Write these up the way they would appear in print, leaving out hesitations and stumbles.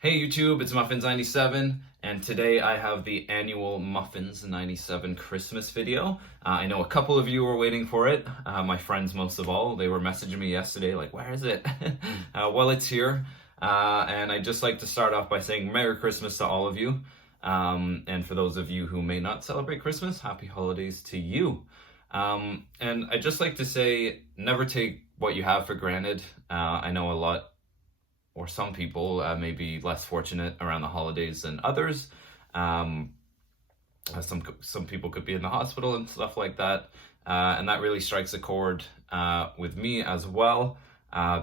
Hey YouTube, it's mufffinz97, and today I have the annual mufffinz97 Christmas video. I know a couple of you were waiting for it, my friends most of all. They were messaging me yesterday like, where is it? Well, it's here, and I'd just like to start off by saying Merry Christmas to all of you. And for those of you who may not celebrate Christmas, happy holidays to you. And I'd just like to say, never take what you have for granted. I know a lot, or some people may be less fortunate around the holidays than others. Some people could be in the hospital and stuff like that. And that really strikes a chord with me as well,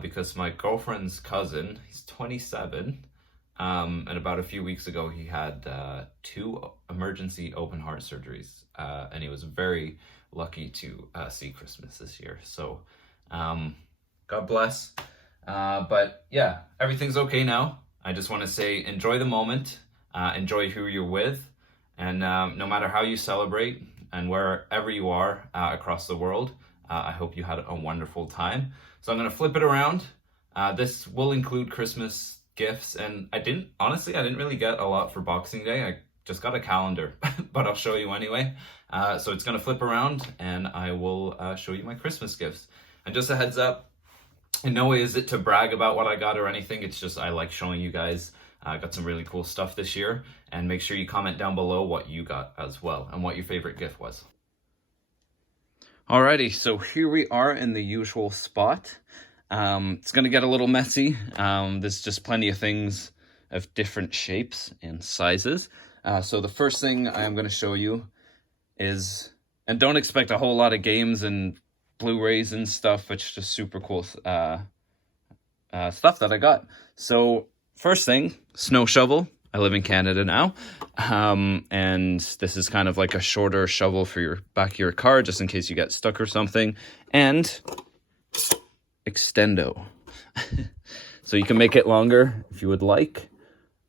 because my girlfriend's cousin, he's 27, and about a few weeks ago he had 2 emergency open heart surgeries, and he was very lucky to see Christmas this year. So God bless. But yeah, everything's okay now. I just want to say enjoy the moment, enjoy who you're with, and no matter how you celebrate and wherever you are across the world, I hope you had a wonderful time. So I'm going to flip it around. This will include Christmas gifts, and I didn't really get a lot for Boxing Day. I just got a calendar, but I'll show you anyway. So it's going to flip around, and I will show you my Christmas gifts. And just a heads up, in no way is it to brag about what I got or anything. It's just I like showing you guys. I got some really cool stuff this year. And make sure you comment down below what you got as well and what your favorite gift was. Alrighty, so here we are in the usual spot. It's going to get a little messy. There's just plenty of things of different shapes and sizes. So the first thing I'm going to show you is, and don't expect a whole lot of games and Blu-rays and stuff, it's just super cool stuff that I got. So first thing, snow shovel. I live in Canada now, and this is kind of like a shorter shovel for your back of your car, just in case you get stuck or something. And extendo. So you can make it longer if you would like,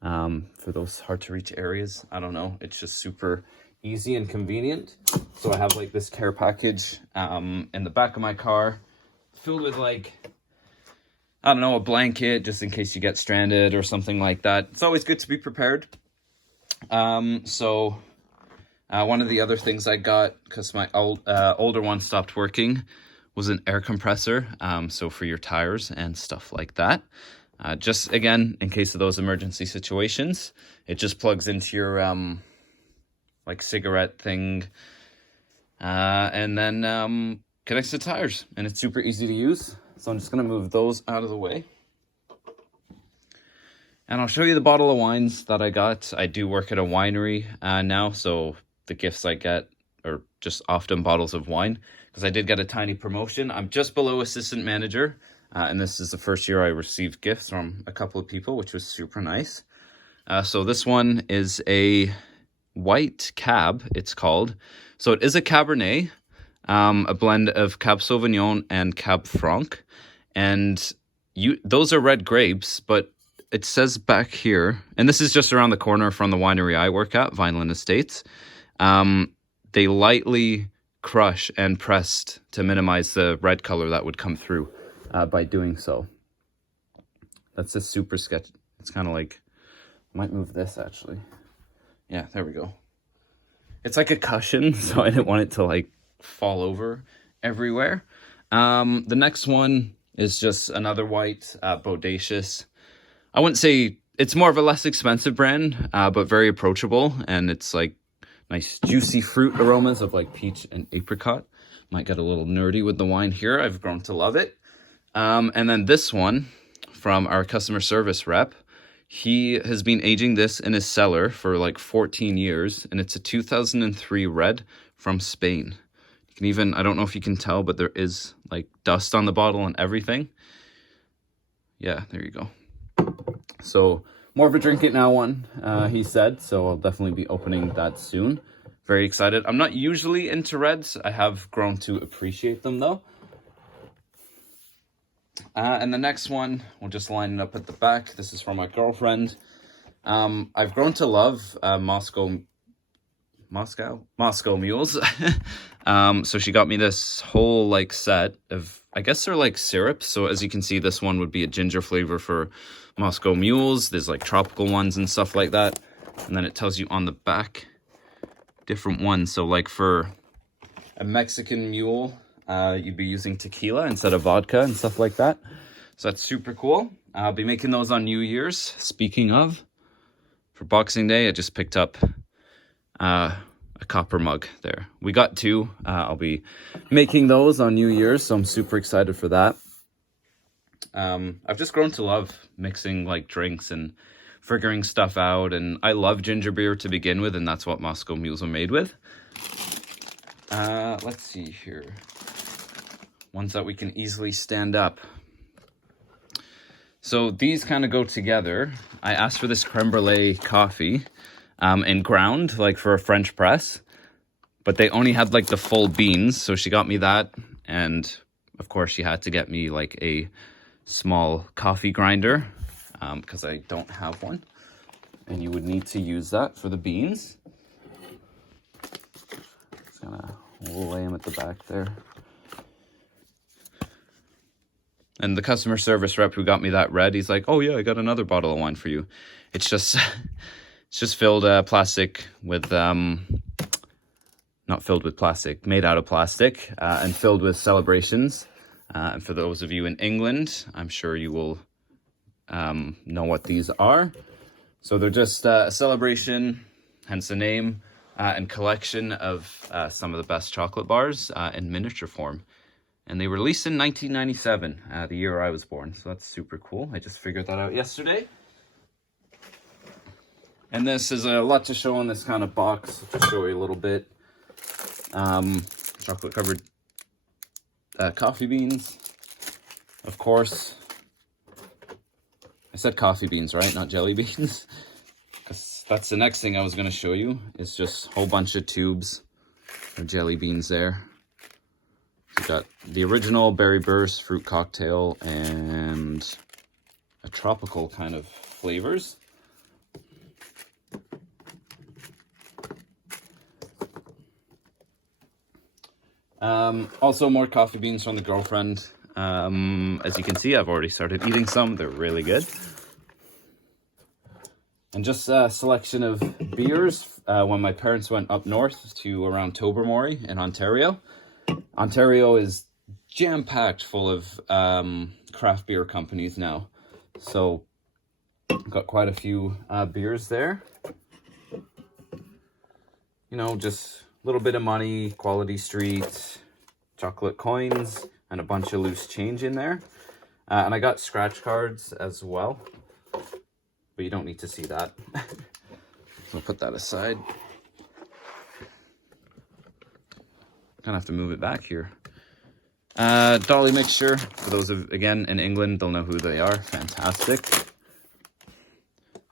for those hard to reach areas. I don't know, it's just super easy and convenient. So I have like this care package in the back of my car filled with like, I don't know, a blanket just in case you get stranded or something like that. It's always good to be prepared. So one of the other things I got, because my older one stopped working, was an air compressor. So for your tires and stuff like that. Just again, in case of those emergency situations, it just plugs into your like cigarette thing, and then connects to tires, and it's super easy to use. So I'm just gonna move those out of the way, and I'll show you the bottle of wines that I got. I do work at a winery now, so the gifts I get are just often bottles of wine, because I did get a tiny promotion. I'm just below assistant manager, and this is the first year I received gifts from a couple of people, which was super nice. So this one is a white cab, it's called. So it is a Cabernet, a blend of Cab Sauvignon and Cab Franc. And those are red grapes, but it says back here, and this is just around the corner from the winery I work at, Vineland Estates. They lightly crush and pressed to minimize the red color that would come through by doing so. That's a super sketch. It's kind of like, I might move this actually. Yeah, there we go. It's like a cushion, so I didn't want it to like fall over everywhere. The next one is just another white, Bodacious. I wouldn't say, it's more of a less expensive brand, but very approachable. And it's like nice juicy fruit aromas of like peach and apricot. Might get a little nerdy with the wine here. I've grown to love it. And then this one from our customer service rep. He has been aging this in his cellar for like 14 years, and it's a 2003 red from Spain. You can even, I don't know if you can tell, but there is like dust on the bottle and everything. Yeah, there you go. So more of a drink it now one, he said, so I'll definitely be opening that soon. Very excited. I'm not usually into reds. I have grown to appreciate them though. And the next one, we'll just line it up at the back. This is from my girlfriend. I've grown to love Moscow Moscow mules. So she got me this whole like set of, I guess they're like syrups. So as you can see, this one would be a ginger flavor for Moscow mules. There's like tropical ones and stuff like that. And then it tells you on the back different ones. So like for a Mexican mule, you'd be using tequila instead of vodka and stuff like that. So that's super cool. I'll be making those on New Year's. Speaking of, for Boxing Day, I just picked up a copper mug there. We got two. I'll be making those on New Year's, so I'm super excited for that. I've just grown to love mixing like drinks and figuring stuff out, and I love ginger beer to begin with, and that's what Moscow mules are made with. Let's see here. Ones that we can easily stand up. So these kind of go together. I asked for this creme brulee coffee and ground, like for a French press, but they only had like the full beans. So she got me that. And of course she had to get me like a small coffee grinder because I don't have one. And you would need to use that for the beans. Just gonna lay them at the back there. And the customer service rep who got me that red, he's like, "Oh yeah, I got another bottle of wine for you." It's just filled plastic with not filled with plastic, made out of plastic, and filled with celebrations. And for those of you in England, I'm sure you will know what these are. So they're just a celebration, hence the name, and collection of some of the best chocolate bars in miniature form. And they were released in 1997, the year I was born. So that's super cool. I just figured that out yesterday. And this is a lot to show in this kind of box. I'll just show you a little bit. Chocolate covered coffee beans. Of course. I said coffee beans, right? Not jelly beans. Because that's the next thing I was going to show you. Is just a whole bunch of tubes of jelly beans there. We got the original berry burst, fruit cocktail, and a tropical kind of flavors. Also more coffee beans from the girlfriend. As you can see, I've already started eating some. They're really good. And just a selection of beers when my parents went up north to around Tobermory in Ontario. Ontario is jam-packed full of craft beer companies now. So, got quite a few beers there. You know, just a little bit of money, Quality Street, chocolate coins, and a bunch of loose change in there. And I got scratch cards as well. But you don't need to see that. So I'll put that aside. Gonna have to move it back here. Dolly mixture. For those of, again, in England, they'll know who they are. Fantastic.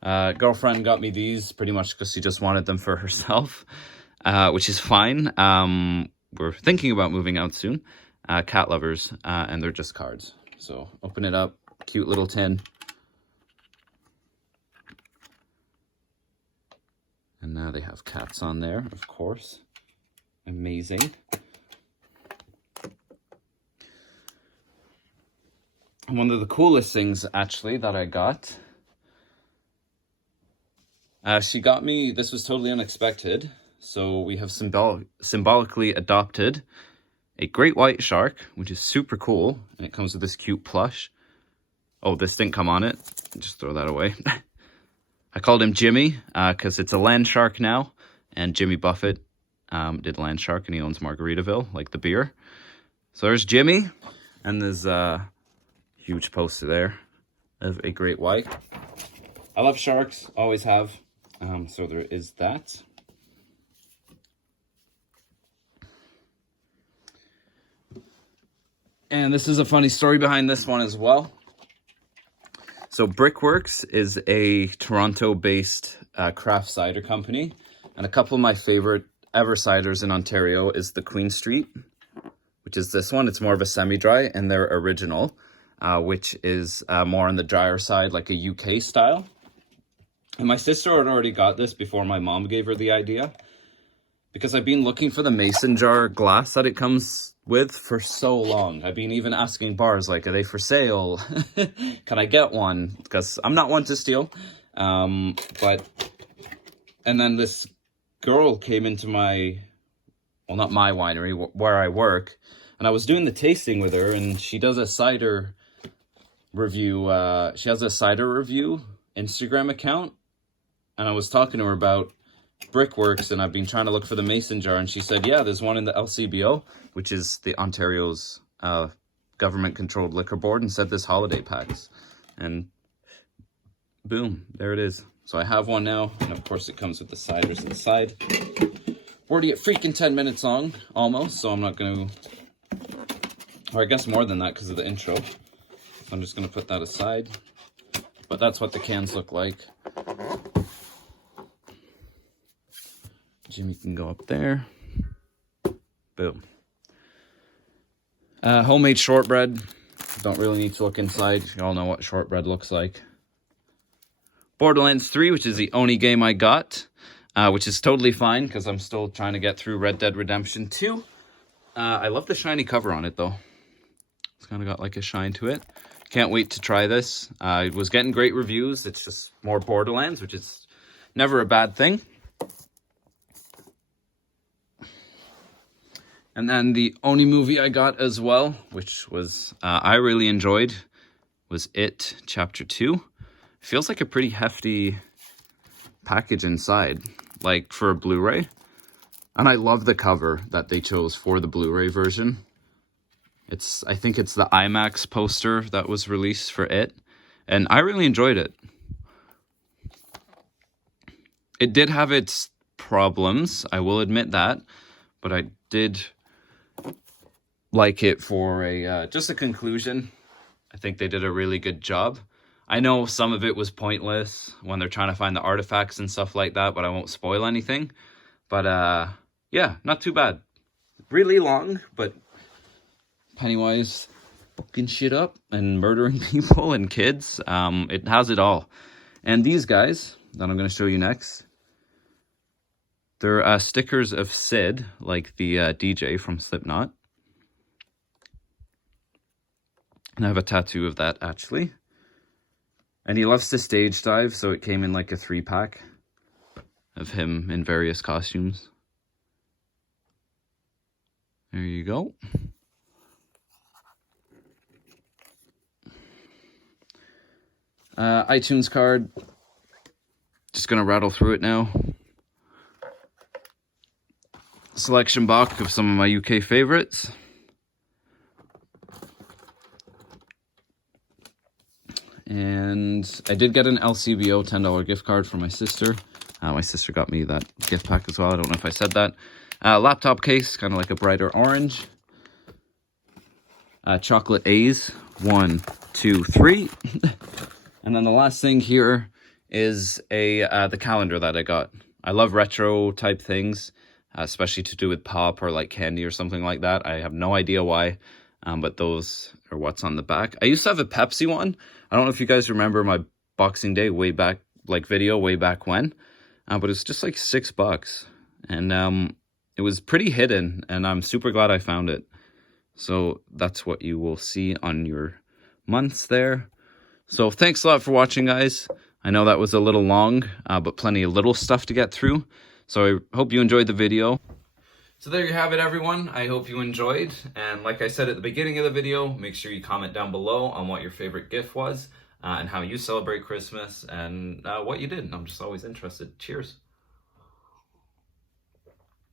Girlfriend got me these pretty much because she just wanted them for herself, which is fine. We're thinking about moving out soon. Cat lovers, and they're just cards. So open it up. Cute little tin. And now they have cats on there, of course. Amazing. One of the coolest things, actually, that I got. She got me, this was totally unexpected. So we have symbolically adopted a great white shark, which is super cool. And it comes with this cute plush. Oh, this didn't come on it. Just throw that away. I called him Jimmy because it's a land shark now. And Jimmy Buffett did land shark and he owns Margaritaville, like the beer. So there's Jimmy. And there's a huge poster there of a great white. I love sharks, always have. So there is that. And this is a funny story behind this one as well. So Brickworks is a Toronto-based craft cider company. And a couple of my favorite ever ciders in Ontario is the Queen Street, which is this one. It's more of a semi-dry, and their original, which is more on the drier side, like a UK style. And my sister had already got this before my mom gave her the idea. because I've been looking for the mason jar glass that it comes with for so long. I've been even asking bars, like, are they for sale? Can I get one? Because I'm not one to steal. And then this girl came into my, well, not my winery, where I work, and I was doing the tasting with her, and she does a cider review. She has a cider review Instagram account, and I was talking to her about Brickworks, and I've been trying to look for the mason jar, and she said, yeah, there's one in the LCBO, which is the Ontario's government-controlled liquor board, and said this holiday packs, and boom, there it is. So I have one now, and of course it comes with the ciders inside. Already at freaking 10 minutes long, almost, so I'm not going to, or I guess more than that because of the intro. So I'm just going to put that aside. But that's what the cans look like. Jimmy can go up there. Boom. Homemade shortbread. Don't really need to look inside. You all know what shortbread looks like. Borderlands 3, which is the only game I got, which is totally fine because I'm still trying to get through Red Dead Redemption 2. I love the shiny cover on it, though. It's kind of got like a shine to it. Can't wait to try this. It was getting great reviews. It's just more Borderlands, which is never a bad thing. And then the only movie I got as well, which was I really enjoyed, was It Chapter 2. Feels like a pretty hefty package inside, like for a Blu-ray. And I love the cover that they chose for the Blu-ray version. I think it's the IMAX poster that was released for it. And I really enjoyed it. It did have its problems, I will admit that. But I did like it for just a conclusion. I think they did a really good job. I know some of it was pointless when they're trying to find the artifacts and stuff like that, but I won't spoil anything. But yeah, not too bad. Really long, but Pennywise fucking shit up and murdering people and kids. It has it all. And these guys that I'm going to show you next, they're stickers of Sid, like the DJ from Slipknot. And I have a tattoo of that, actually. And he loves to stage dive, so it came in like a 3-pack of him in various costumes. There you go. iTunes card. Just gonna rattle through it now. Selection box of some of my UK favorites. And I did get an LCBO $10 gift card from my sister. My sister got me that gift pack as well. I don't know if I said that. Laptop case, kind of like a brighter orange. Chocolate A's. 1, 2, 3. And then the last thing here is the calendar that I got. I love retro type things, especially to do with pop or like candy or something like that. I have no idea why, but those are what's on the back. I used to have a Pepsi one. I don't know if you guys remember my Boxing Day way back, like video way back when, but it's just like $6. And it was pretty hidden, and I'm super glad I found it. So that's what you will see on your months there. So thanks a lot for watching, guys. I know that was a little long, but plenty of little stuff to get through. So I hope you enjoyed the video. So there you have it, everyone. I hope you enjoyed. And like I said at the beginning of the video, make sure you comment down below on what your favorite gift was and how you celebrate Christmas and what you did. I'm just always interested. Cheers.